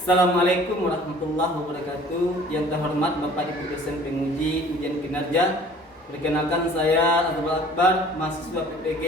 Assalamualaikum warahmatullahi wabarakatuh. Yang terhormat Bapak Ibu dosen penguji ujian kinerja, perkenalkan saya Abdul Akbar, mahasiswa PPG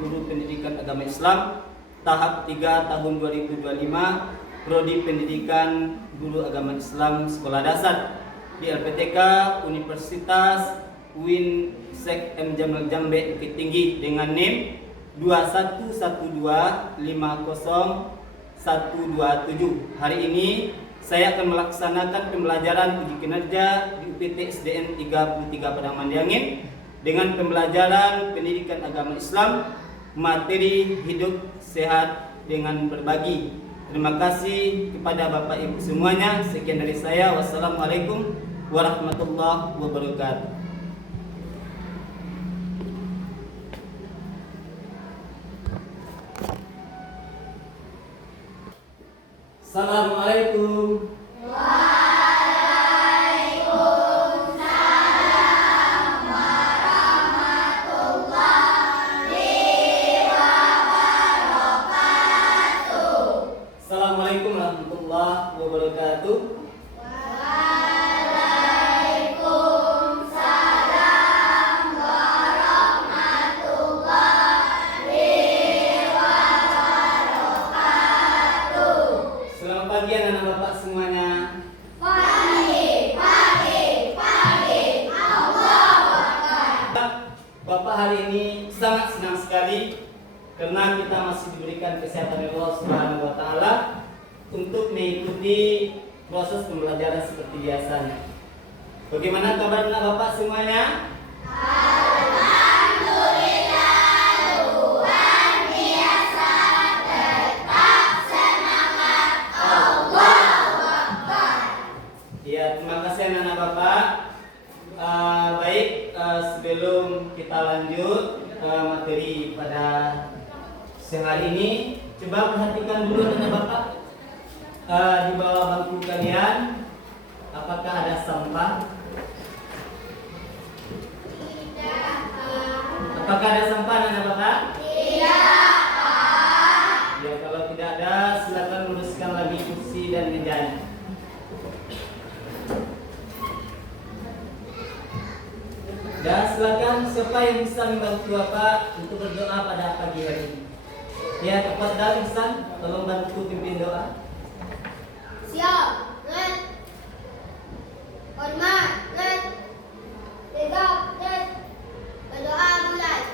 Guru Pendidikan Agama Islam tahap 3 tahun 2025, prodi Pendidikan Guru Agama Islam Sekolah Dasar di LPTK Universitas UIN Syekh M. Jamal Jambe Bukit Tinggi dengan NIM 211250 127. Hari ini saya akan melaksanakan pembelajaran uji kinerja di UPT SDN 33 Padang Mandiangin dengan pembelajaran pendidikan agama Islam, materi hidup sehat dengan berbagi. Terima kasih kepada Bapak Ibu semuanya. Sekian dari saya. Wassalamualaikum warahmatullahi wabarakatuh. Assalamualaikum. Waalaikumsalam warahmatullahi wabarakatuh. Assalamualaikum warahmatullahi wabarakatuh. Waalaikumsalam warahmatullahi wabarakatuh. Selamat pagi anak-anak Bapak semuanya. Pagi. Allahu Akbar. Bapak hari ini sangat senang sekali karena kita masih diberikan kesehatan oleh Allah Subhanahu wa taala untuk mengikuti proses pembelajaran seperti biasanya. Bagaimana kabar anak Bapak semuanya? Alhamdulillah, luar biasa, tetap semangat. Allahu Akbar. Ya, terima kasih anak-anak Bapak. Sebelum kita lanjut materi pada siang hari ini, coba perhatikan dulu anak-anak Bapak. Di bawah bangku kalian, apakah ada sampah? Apakah ada sampah anak-anak Bapak? Tidak. Ya, kalau tidak ada, silakan luruskan lagi kursi dan mejanya. Dan silakan siapa yang bisa membantu Bapak untuk berdoa pada pagi hari ini. Ya, Bapak dan Ihsan, tolong bantu pimpin doa. Siap. Red. Hormat. Red. Tegak. Red. Berdoa mulai.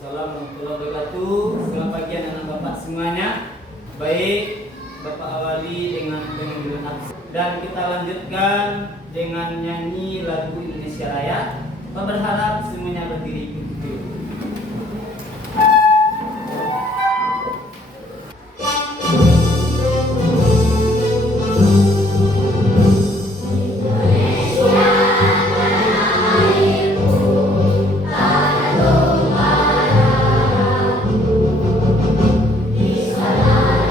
Assalamualaikum warahmatullahi wabarakatuh. Selamat pagi anak-anak Bapak semuanya. Baik, Bapak awali dengan pengambilan absen dan kita lanjutkan dengan nyanyi lagu Indonesia Raya. Bapak berharap semuanya berdiri dulu. Di sana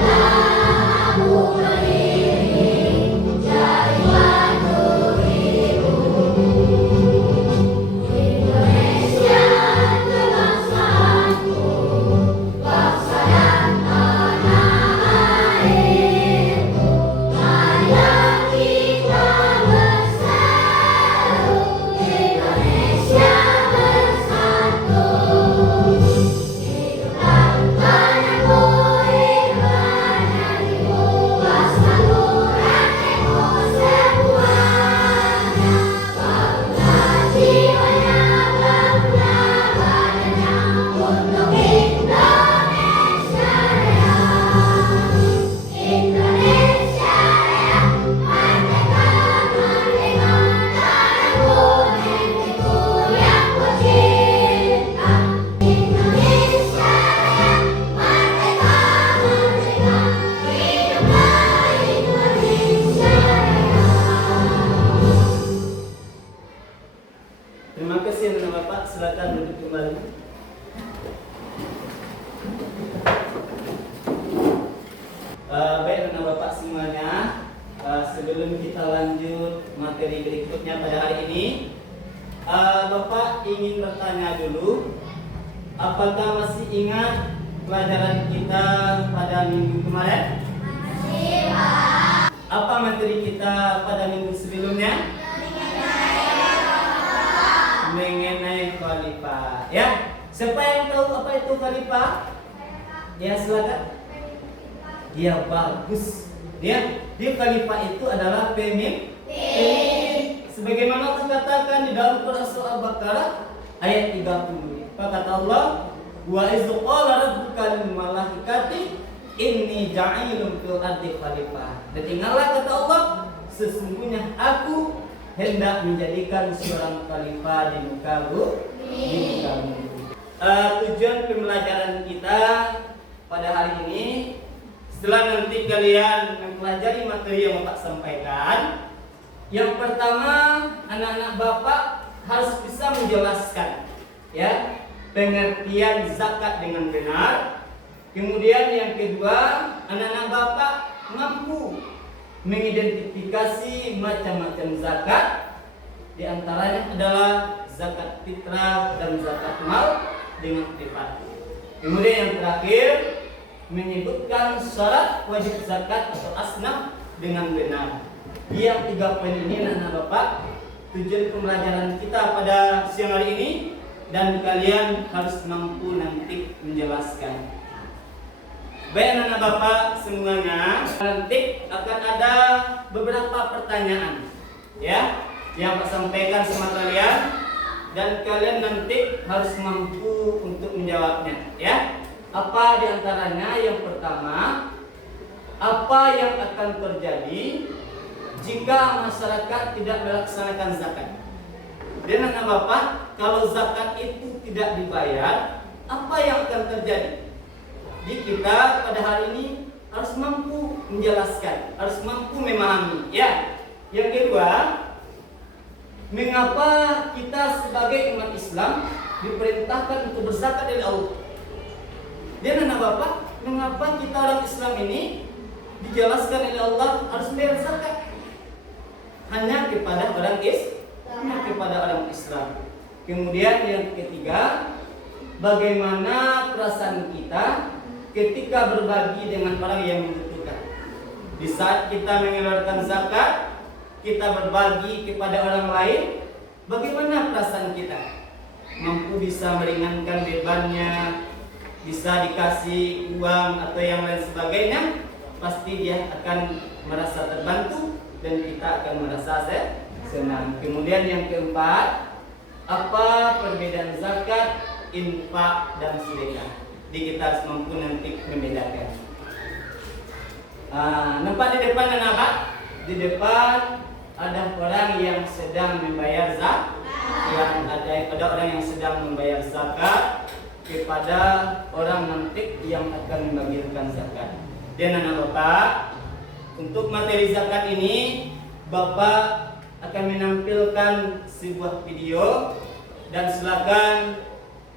lanjut materi berikutnya pada hari ini. Bapak ingin bertanya dulu, apakah masih ingat pelajaran kita pada minggu kemarin? Masih, Pak. Apa materi kita pada minggu sebelumnya? Mengenai khalifah. Ya, siapa yang tahu apa itu khalifah? Ya, silakan. Ya, bagus. Dia khalifah itu adalah pemimpin. Sebagaimana terkatakan di dalam Quran surah Al-Baqarah ayat 30. Kata Allah, "Wa iz qala rabbuka lil malaikati inni ja'ilun fil ardi khalifah." Dan ingatlah kata Allah, sesungguhnya aku hendak menjadikan seorang khalifah di muka bumi. Tujuan pembelajaran kita pada hari ini, setelah nanti kalian mempelajari materi yang Bapak sampaikan, yang pertama anak-anak Bapak harus bisa menjelaskan ya pengertian zakat dengan benar. Kemudian yang kedua, anak-anak Bapak mampu mengidentifikasi macam-macam zakat. Di antaranya adalah zakat fitrah dan zakat mal dengan privat. Kemudian yang terakhir, menyebutkan syarat wajib zakat atau asnaf dengan benar. Yang 3 poin ini anak-anak Bapak tujuan pembelajaran kita pada siang hari ini, dan kalian harus mampu nanti menjelaskan. Baik anak-anak Bapak semuanya, nanti akan ada beberapa pertanyaan ya yang Pak sampaikan sama kalian, dan kalian nanti harus mampu untuk menjawabnya ya. Apa diantaranya? Yang pertama, apa yang akan terjadi jika masyarakat tidak melaksanakan zakat? Dan anak Bapak, kalau zakat itu tidak dibayar, apa yang akan terjadi? Jadi kita pada hari ini harus mampu menjelaskan, harus mampu memahami ya. Yang kedua, mengapa kita sebagai umat Islam diperintahkan untuk berzakat dari Allah? Dan anak Bapak, mengapa kita orang Islam ini dijelaskan oleh Allah harus membayar zakat? Hanya kepada orang Islam. Kemudian yang ketiga, bagaimana perasaan kita ketika berbagi dengan orang yang membutuhkan? Di saat kita mengeluarkan zakat, kita berbagi kepada orang lain, bagaimana perasaan kita? Mampu bisa meringankan bebannya, bisa dikasih uang atau yang lain sebagainya, pasti dia akan merasa terbantu dan kita akan merasa senang. Kemudian yang keempat, apa perbedaan zakat, infak, dan sedekah? Jadi kita harus mampu nanti membedakan. Nampak di depan anak Pak? Di depan ada orang yang sedang membayar zakat. Ada orang yang sedang membayar zakat kepada orang nanti yang akan membagikan zakat. Dan anak Bapak, untuk materi zakat ini Bapak akan menampilkan sebuah video, dan silakan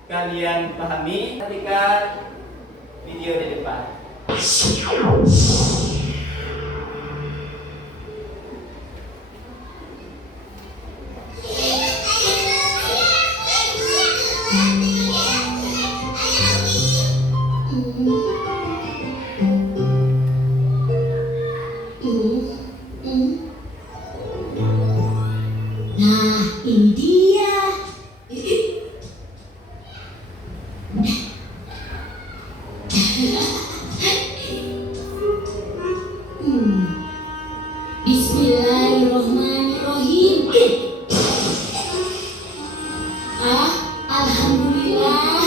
kalian pahami ketika video di depan. Nah, ini dia. Bismillahirrahmanirrahim. Alhamdulillah.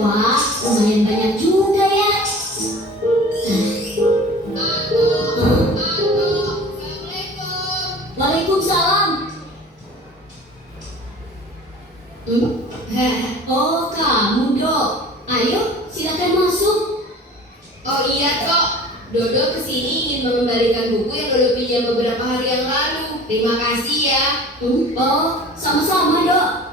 Wah, lumayan banyak juga ya. Waalaikumsalam. Oh, kamu, Dok. Ayo, silakan masuk. Oh iya Kok, Dodo kesini ingin mengembalikan buku yang Dodo pinjam beberapa hari yang lalu. Terima kasih ya. Oh, sama-sama, Dok.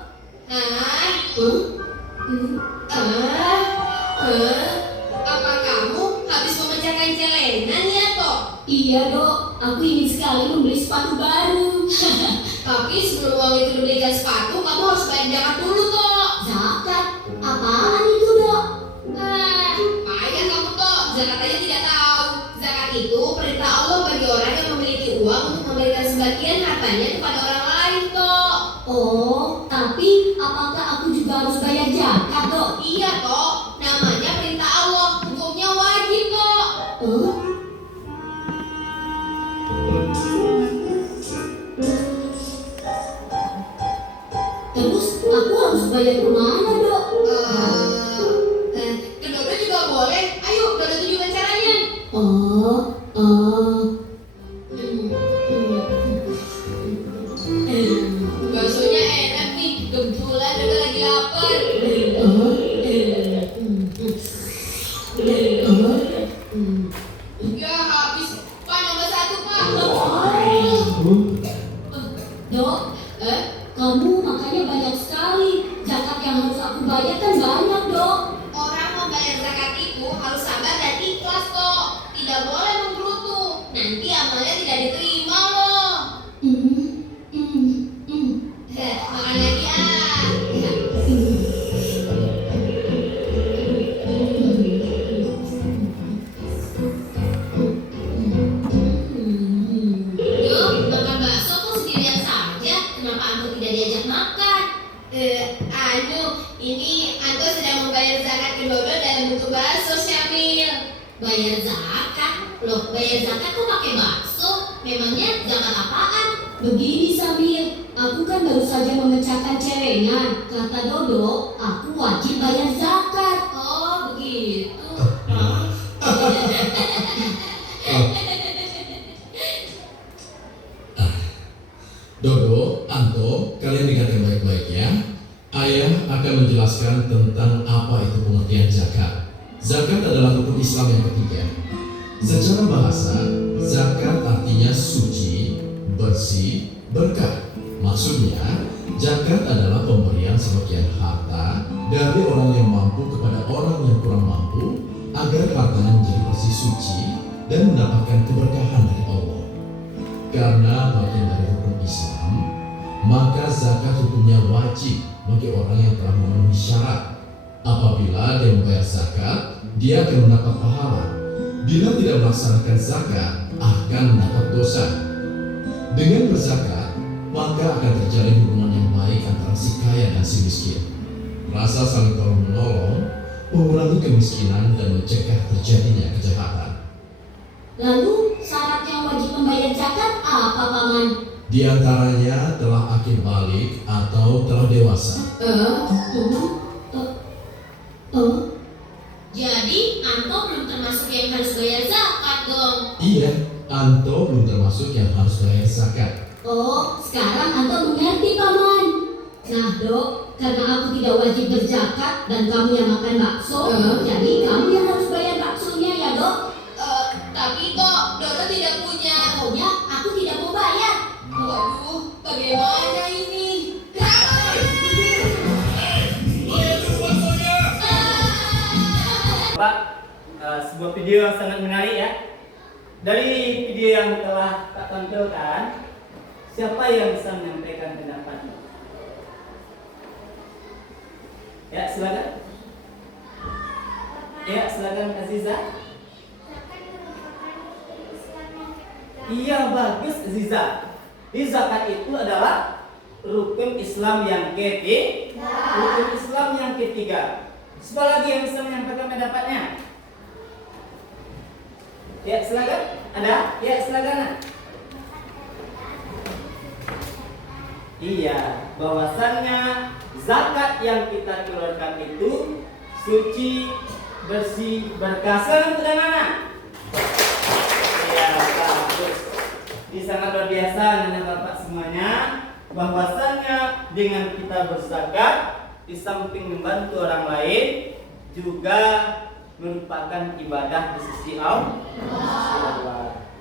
Apa kamu habis memecahkan celengan ya Kok? Iya dok, aku ingin sekali membeli sepatu baru. Tapi sebelum uang itu dibelikan sepatu, kamu harus bayar zakat dulu toh. Zakat? Apaan itu dok? Payah kamu toh, zakat aja tidak tahu. Zakat itu perintah Allah bagi orang yang memiliki uang untuk memberikan sebagian hartanya kepada orang lain toh. Oh, tapi apakah aku juga harus bayar zakat dok? Iya toh, namanya perintah Allah, hukumnya wajib toh. Oh? Terus aku harus bayar kemana dok? Ke Dodo juga boleh. Ayo, Dodo tunjukkan caranya. Oh, Baksonya enak nih, kebetulan Dodo lagi lapar. Ya habis, Pak nomor 1 Pak. Dok, kamu makanya banyak sekali. Zakat yang harus aku bayar kan banyak dok. Orang membayar zakat itu harus sabar dan ikhlas kok. Tidak boleh menggerutu. Nanti amalnya tidak diterima loh. Makan lagi ah. Yuk, makan bakso kok sendirian saja. Kenapa Anto tidak diajak makan? Ini Anto sedang membayar zakat ke Dodo dalam bentuk bakso, Syamil. Bayar zakat? Loh, bayar zakat kok pakai bakso? Memangnya zakat apaan? Begini Samir, aku kan baru saja memecahkan celengan. Kata Dodo, aku wajib bayar zakat. Oh, begitu. Dodo, Anto, kalian dengarkan baik-baik ya. Ayah akan menjelaskan tentang apa itu pengertian zakat. Zakat adalah rukun Islam yang ketiga. Secara bahasa, zakat artinya suci, bersih, berkah. Maksudnya, zakat adalah pemberian sebagian harta dari orang yang mampu kepada orang yang kurang mampu agar hartanya menjadi bersih suci dan mendapatkan keberkahan dari Allah. Karena bagian dari rukun Islam, maka zakat hukumnya wajib bagi orang yang telah memenuhi syarat. Apabila dia membayar zakat, dia akan mendapat pahala. Bila tidak melaksanakan zakat, akan mendapat dosa. Dengan berzakat, maka akan terjalin hubungan yang baik antara si kaya dan si miskin. Rasa saling tolong-menolong, mengurangi kemiskinan dan mencegah terjadinya kejahatan. Lalu syarat yang wajib membayar zakat apa paman? Di antaranya telah akil balik atau telah dewasa. Jadi Anto belum termasuk yang harus bayar zakat dong. Iya, Anto belum termasuk yang harus bayar zakat. Oh, sekarang Anto mengerti paman. Nah dok, karena aku tidak wajib berzakat dan kamu yang makan bakso, jadi kamu yang harus bayar baksonya ya dok. Tapi kok Dodo tidak punya. Pokoknya aku tidak mau bayar. Waduh, bagaimana ini? Pak, sebuah video yang sangat menarik ya. Dari video yang telah Pak tontonkan, siapa yang bisa menyampaikan pendapatnya? Ya, silakan. Ya, silakan Aziza. Iya, bagus Aziza. Di zakat itu adalah rukun Islam yang ketiga. Rukun Islam yang ketiga. Siapa lagi yang bisa menyampaikan pendapatnya? Ya, silakan. Ada? Ya, silakan. Iya, bahwasannya zakat yang kita keluarkan itu suci, bersih, berkah. Sekarang mana? Ya, bagus. Ini sangat luar biasa Nana Bapak semuanya. Bahwasannya dengan kita berzakat, di samping membantu orang lain, juga merupakan ibadah di sisi Allah.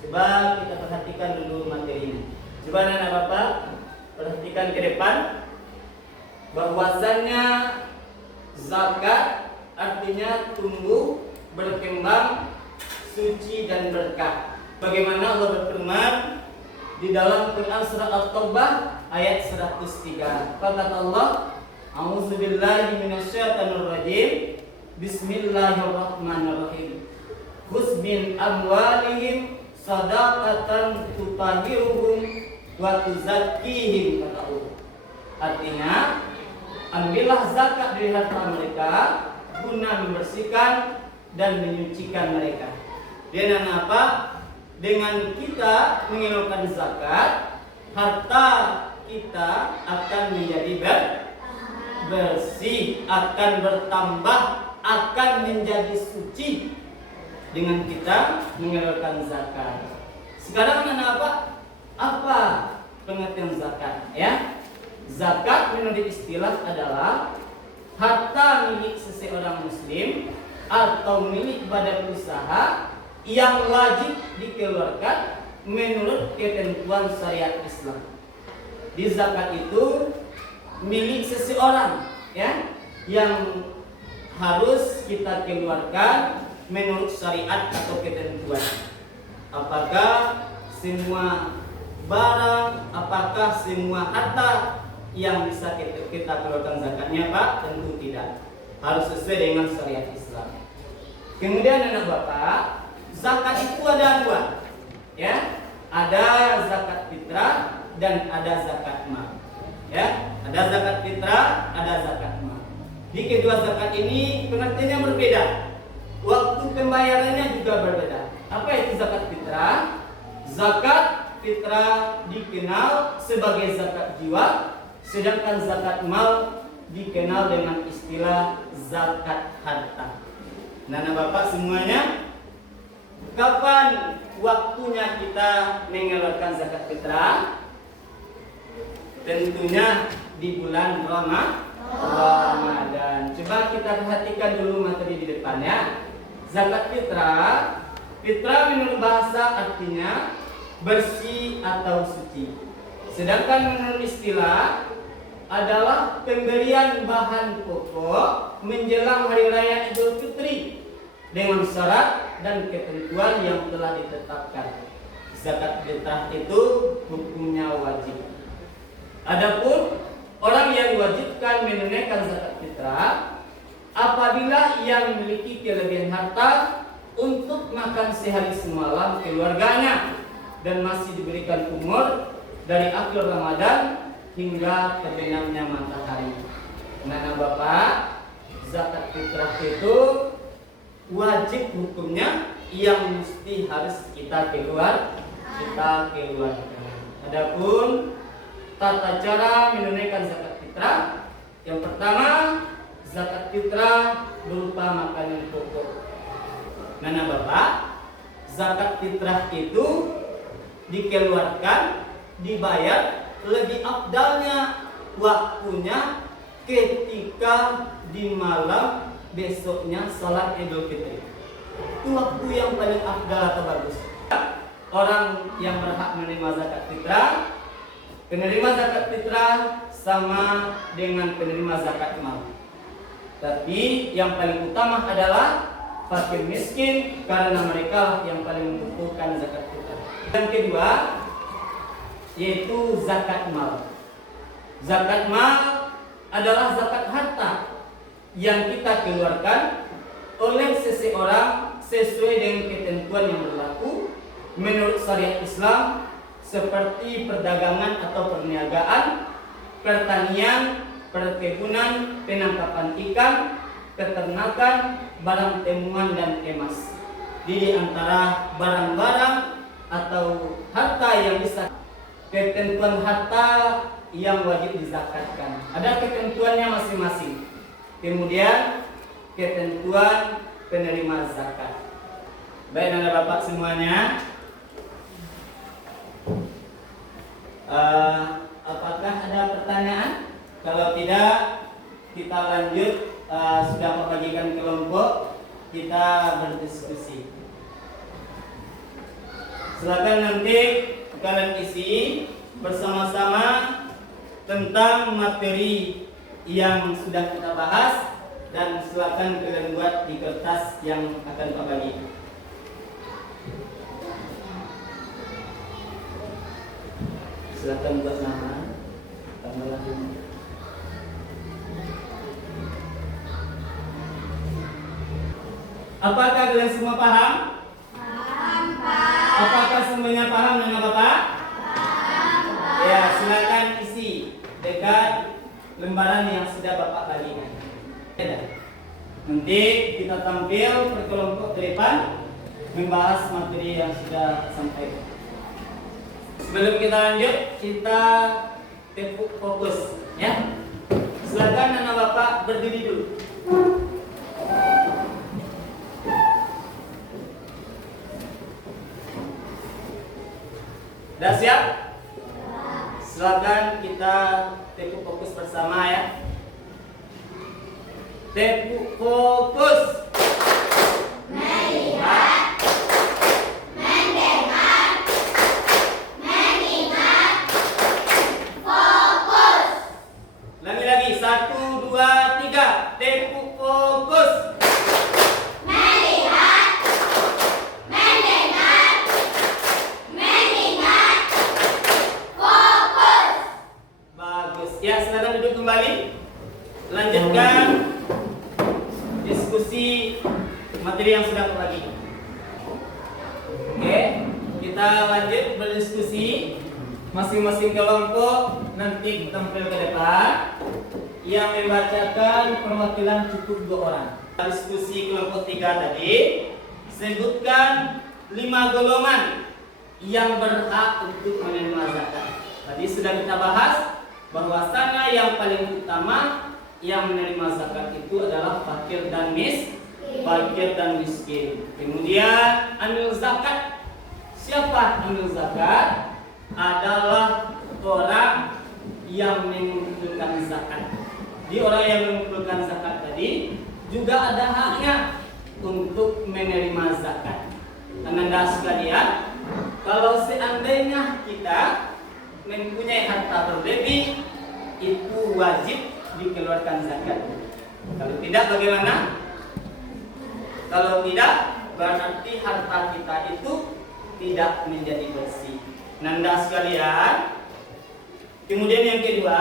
Coba kita perhatikan dulu materi ini. Coba Nana Bapak perhatikan ke depan. Bahwasannya zakat artinya tumbuh, berkembang, suci dan berkah. Bagaimana Allah berfirman di dalam Quran surah At-Taubah ayat 103. Kata Allah, A'udzubillahi minasyaitonirrajim. Bismillahirrahmanirrahim. Khudz min amwalihim shadaqatan tutahhiruhum wa tuzakkihim, kata Allah. Artinya, ambillah zakat dari harta mereka guna membersihkan dan menyucikan mereka. Dengan apa? Dengan kita mengeluarkan zakat, harta kita akan menjadi bersih, akan bertambah, akan menjadi suci dengan kita mengeluarkan zakat. Sekarang apa? Apa pengertian zakat? Ya, zakat menurut istilah adalah harta milik seseorang muslim atau milik badan usaha yang wajib dikeluarkan menurut ketentuan syariat Islam. Di zakat itu milik seseorang, ya, yang harus kita keluarkan menurut syariat atau ketentuan. Apakah semua barang, apakah semua harta yang bisa kita keluarkan zakatnya, Pak? Tentu tidak. Harus sesuai dengan syariat Islam. Kemudian anak Bapak, zakat itu ada dua, ya. Ada zakat fitrah dan ada zakat mal. Ya, ada zakat fitrah, ada zakat mal. Di kedua zakat ini pengertiannya berbeda. Waktu pembayarannya juga berbeda. Apa itu zakat fitrah? Zakat fitrah dikenal sebagai zakat jiwa, sedangkan zakat mal dikenal dengan istilah zakat harta. Nah, Bapak semuanya, kapan waktunya kita mengeluarkan zakat fitrah? Tentunya di bulan Ramadan. Coba kita perhatikan dulu materi di depannya. Zakat fitrah, fitrah menurut bahasa artinya bersih atau suci. Sedangkan menurut istilah adalah pemberian bahan pokok menjelang hari raya Idul Fitri dengan syarat dan ketentuan yang telah ditetapkan. Zakat fitrah itu hukumnya wajib. Adapun orang yang diwajibkan menunaikan zakat fitrah apabila ia memiliki kelebihan harta untuk makan sehari semalam keluarganya dan masih diberikan umur dari akhir Ramadan hingga terbenamnya matahari. Nah, Bapak, zakat fitrah itu wajib hukumnya yang mesti harus kita keluarkan. Adapun tata cara menunaikan zakat fitrah, yang pertama, zakat fitrah berupa makanan pokok. Nah, Bapak, zakat fitrah itu dikeluarkan, dibayar, lebih afdalnya waktunya ketika di malam besoknya salat Idul Fitri. Itu waktu yang paling afdal atau bagus. Orang yang berhak menerima zakat fitrah, penerima zakat fitrah sama dengan penerima zakat mal. Tapi yang paling utama adalah fakir miskin, karena mereka yang paling membutuhkan zakat fitrah. Yang kedua yaitu zakat mal. Zakat mal adalah zakat harta yang kita keluarkan oleh seseorang sesuai dengan ketentuan yang berlaku menurut syariat Islam, seperti perdagangan atau perniagaan, pertanian, perkebunan, penangkapan ikan, peternakan, barang temuan dan emas. Di antara barang-barang atau harta yang bisa, ketentuan harta yang wajib dizakatkan, ada ketentuannya masing-masing. Kemudian ketentuan penerima zakat. Baik, anak Bapak semuanya, apakah ada pertanyaan? Kalau tidak, kita lanjut. Sudah membagikan kelompok, kita berdiskusi. Silakan nanti kalian isi bersama-sama tentang materi yang sudah kita bahas, dan silakan kalian buat di kertas yang akan Pak bagi. Silakan buat nama. Tambahlah ini. Apakah kalian semua paham? Paham, Pak. Apakah semuanya paham dengan Bapak? Paham, Pak. Ya, silakan isi dekat lembaran yang sudah Bapak bagikan. Ya, nanti kita tampil berkelompok ke depan membahas materi yang sudah sampaikan. Sebelum kita lanjut, kita tepuk fokus, ya. Silakan anak Bapak berdiri dulu. Sudah siap? Silakan kita tepuk fokus bersama ya. Tepuk fokus. Melihat, mendengar, mengingat, fokus. Lagi-lagi 1, 2, 3. Tepuk fokus. Melihat, mendengar, mengingat, fokus. Bagus. Ya, silakan duduk kembali. Lanjutkan diskusi materi yang sudah terbagi. Oke, kita lanjut berdiskusi. Masing-masing kelompok nanti tampil ke depan. Yang membacakan perwakilan cukup 2 orang. Diskusi kelompok 3 tadi, sebutkan 5 golongan yang berhak untuk menerima zakat. Tadi sudah kita bahas bahwasanya yang paling utama yang menerima zakat itu adalah fakir dan miskin. Kemudian amil zakat. Siapa amil zakat? Adalah orang yang mengumpulkan zakat. Di orang yang mengumpulkan zakat tadi juga ada haknya untuk menerima zakat. Anda sekalian, kalau seandainya kita mempunyai harta berlebih, itu wajib dikeluarkan zakat. Kalau tidak bagaimana? Kalau tidak, berarti harta kita itu tidak menjadi bersih. Nanda sekalian, kemudian yang kedua,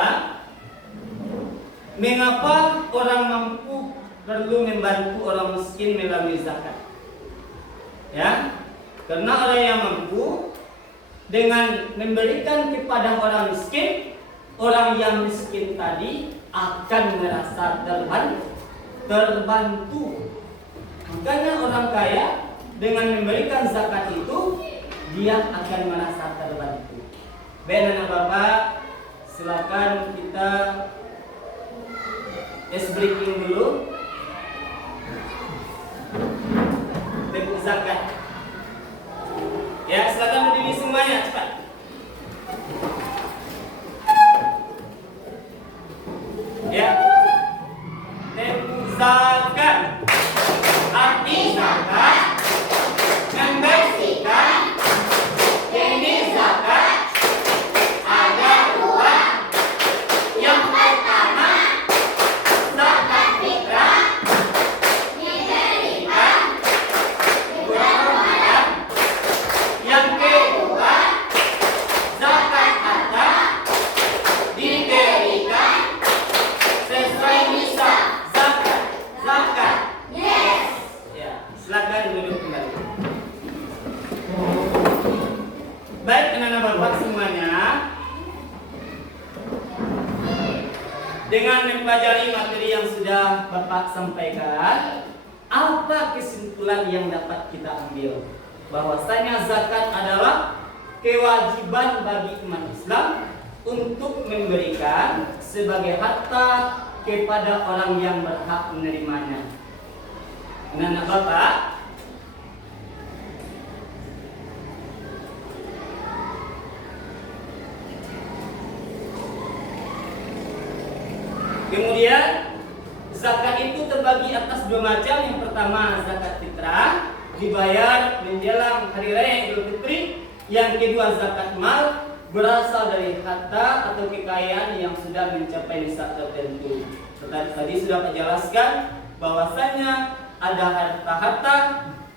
mengapa orang mampu perlu membantu orang miskin melalui zakat? Ya, karena orang yang mampu dengan memberikan kepada orang miskin, orang yang miskin tadi akan merasa terbantu. Makanya orang kaya dengan memberikan zakat itu dia akan merasa terbantu. Baik anak Bapak, silakan kita breaking dulu. Tepuk zakat. Ya, silakan berdiri semuanya cepat. Ya. Tepuk zakat. Arti zakat membersihkan. Jenis zakat ada 2. Yang pertama, zakat fitrah diberikan bulan Ramadan. Yang kedua, zakat harta diberikan sesuai nisab zakat. Yes. Ya, silakan duduk kembali. Baik anak-anak Bapak semuanya, dengan mempelajari materi yang sudah Bapak sampaikan, apa kesimpulan yang dapat kita ambil? Bahwasanya zakat adalah kewajiban bagi umat Islam untuk memberikan sebagai harta kepada orang yang berhak menerimanya. Anak-anak Bapak, kemudian zakat itu terbagi atas 2 macam. Yang pertama zakat fitrah, dibayar menjelang hari raya Idul Fitri. Yang kedua zakat mal, berasal dari harta atau kekayaan yang sudah mencapai nisab tertentu. Tadi sudah saya jelaskan bahwasanya ada harta-harta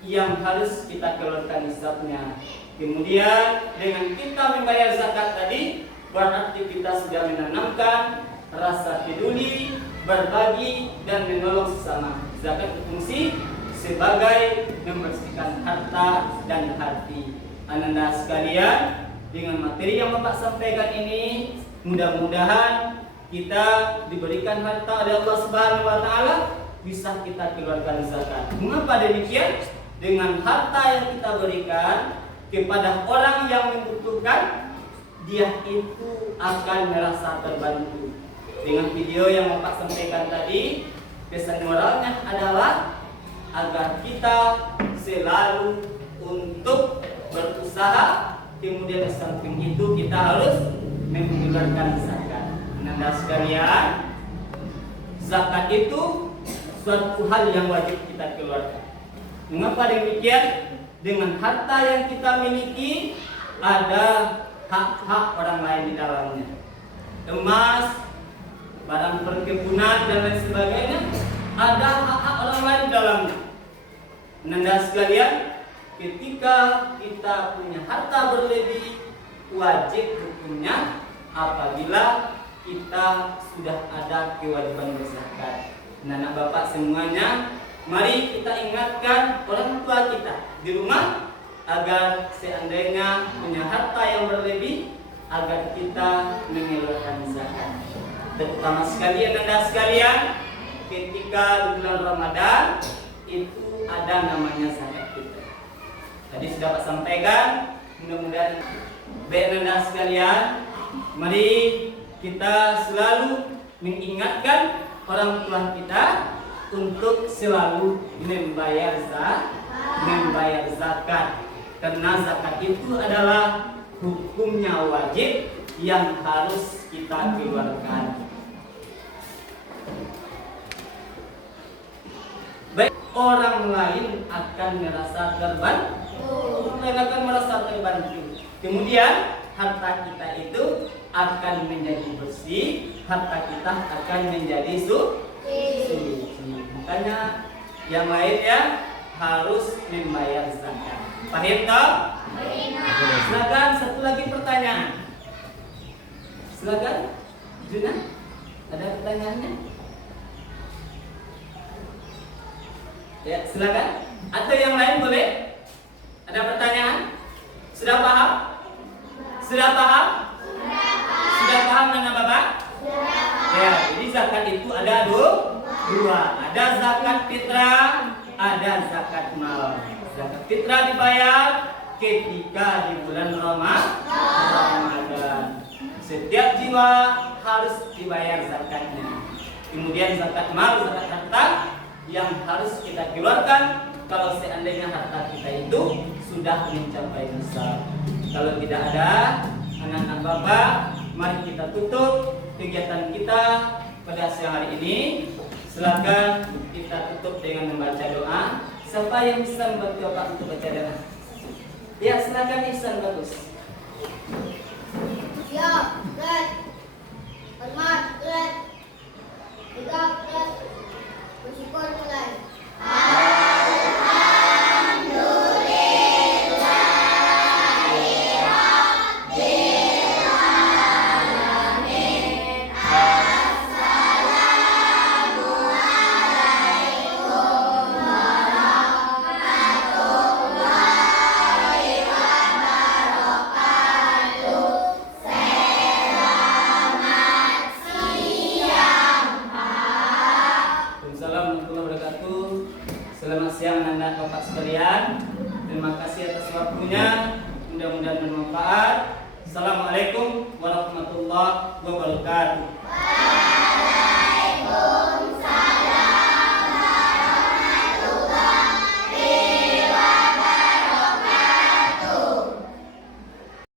yang harus kita keluarkan nisabnya. Kemudian dengan kita membayar zakat tadi, berarti kita sudah menanamkan rasa peduli, berbagi, dan menolong sesama. Zakat berfungsi sebagai membersihkan harta dan hati. Ananda sekalian, dengan materi yang Bapak sampaikan ini, mudah-mudahan kita diberikan harta oleh Allah Subhanahu wa taala, bisa kita keluarkan zakat. Mengapa demikian? Dengan harta yang kita berikan kepada orang yang membutuhkan, dia itu akan merasa terbantu. Dengan video yang Bapak sampaikan tadi, pesan moralnya adalah agar kita selalu untuk berusaha, kemudian di samping itu kita harus mengeluarkan zakat. Anda sekalian, zakat itu suatu hal yang wajib kita keluarkan. Mengapa demikian? Dengan harta yang kita miliki ada hak-hak orang lain di dalamnya. Emas, barang perkebunan dan lain sebagainya, ada hak-hak orang lain di dalamnya. Anda sekalian, ketika kita punya harta berlebih, wajib hukumnya apabila kita sudah ada kewajiban berzakat. Anak bapak semuanya, mari kita ingatkan orang tua kita di rumah agar seandainya punya harta yang berlebih, agar kita mengeluarkan zakat. Terutama sekali Anda sekalian, ketika di bulan Ramadan itu ada namanya zakat fitrah. Tadi sudah Pak sampaikan, mudah-mudahan baik Anda sekalian, mari kita selalu mengingatkan orang tua kita untuk selalu membayar zakat, karena zakat itu adalah hukumnya wajib yang harus kita keluarkan. Baik, orang lain akan merasa terbantu. Kemudian harta kita itu akan menjadi bersih, harta kita akan menjadi suci. Makanya yang lainnya harus membayar zakat. Paham tak? Silakan, satu lagi pertanyaan. Silakan, Juna, ada pertanyaannya? Ya, silakan. Atau yang lain boleh? Ada pertanyaan? Sudah paham? Sudah paham? Sudah paham mana Bapak? Ya, jadi zakat itu ada dua. Ada zakat fitrah, ada zakat mal. Zakat fitrah dibayar ketika di bulan Ramadan. Setiap jiwa harus dibayar zakatnya. Kemudian zakat mal, zakat harta yang harus kita keluarkan kalau seandainya harta kita itu sudah mencapai nisab. Kalau tidak ada, anak-anak Bapak, mari kita tutup kegiatan kita pada siang hari ini. Silakan kita tutup dengan membaca doa. Siapa yang bisa membantu Bapak untuk baca doa? Ya, silakan Ihsan, bagus. Siap, red. Hormat, red. Tegak, red. Bersyukur, mulai. Selamat siang anak Bapak sekalian. Terima kasih atas waktunya. Mudah-mudahan bermanfaat. Assalamualaikum warahmatullahi wabarakatuh. Waalaikumsalam.